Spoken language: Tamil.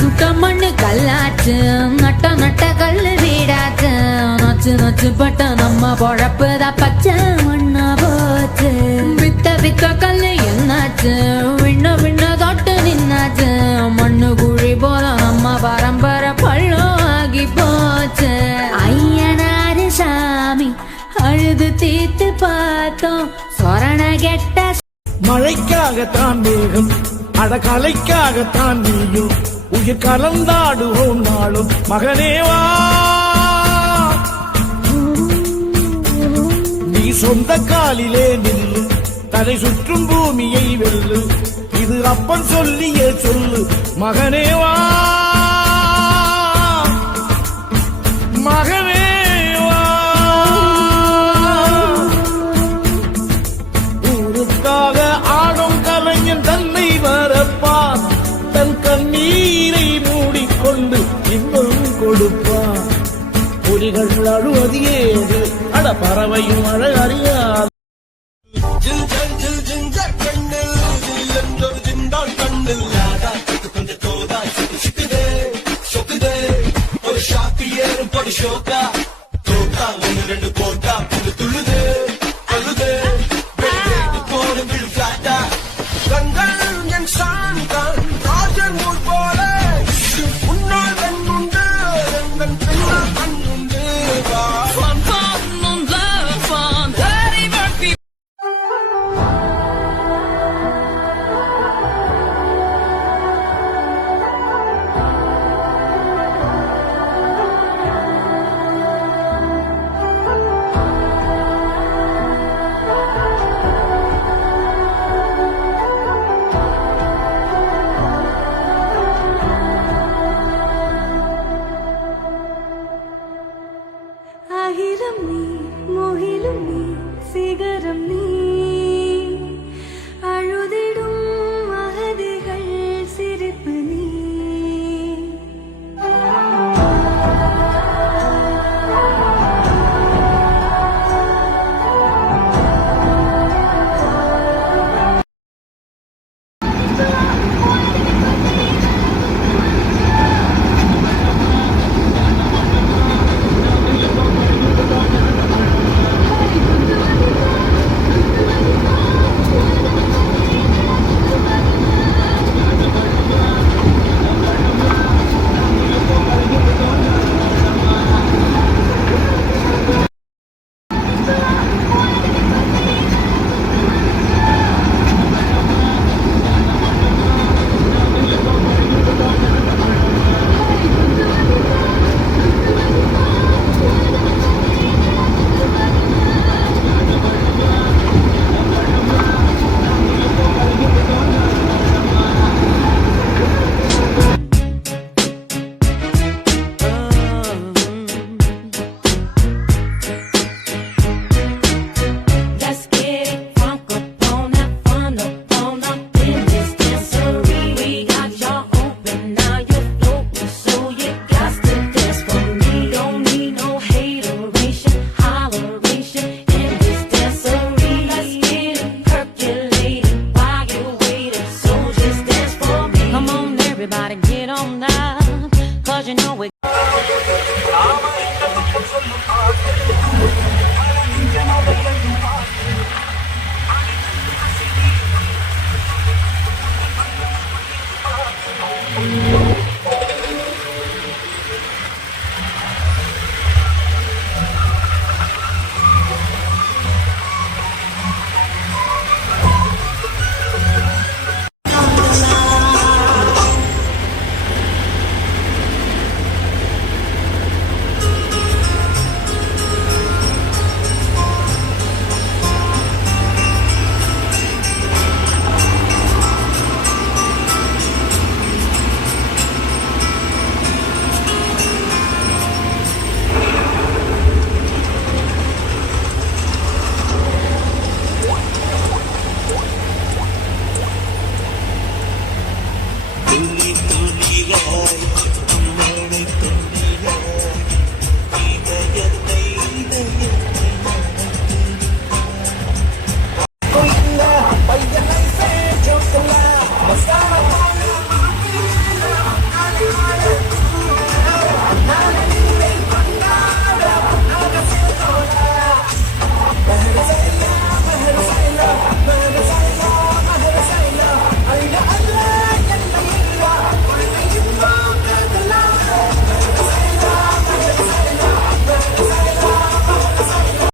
சுட்ட மண்ணு கல்லாச்சு, நட்ட நட்ட கல்லு வீடாச்சு. நச்சு நச்சு பட்ட நம்ம பொழப்புதான் பச்சை மண்ணா போச்சு. வித்த வித்த கல்லு என்னாச்சு, விண்ண விண்ண தொட்டு நின்னாச்சு. மண்ணு குழி போல நம்ம பரம்பரை பள்ளம் ஆகி போச்சு. ஐயனாரு சாமி அழுது தீர்த்து பார்த்தோம் சொரண கெட்ட. மழைக்காகத்தான் மேகம், அடகலைக்காகத்தான் நீயும். உயிர் கலந்தாடுவோம் நாளும் மகனேவா. நீ சொந்த காலிலே நில்லு, தலை சுற்றும் பூமியை வெல்லு. இது அப்பன் சொல்லிய சொல்லு மகனேவா. மகனேவா, ஊருக்காக ஆடும் கலைஞன் தன்னை வரப்பான். தன் கண்ணீரை மூடிக்கொண்டு இன்பம் கொடுப்பான். புலிகள் அழுவது ஏது, அட பறவையும் அழ அறியாது. ஒரு ஷாக்கு ஏறும் படி ஷோக்கா, தோக்கா ஒன்னு ரெண்டு போட்டா புல்லு துள்ளுதே.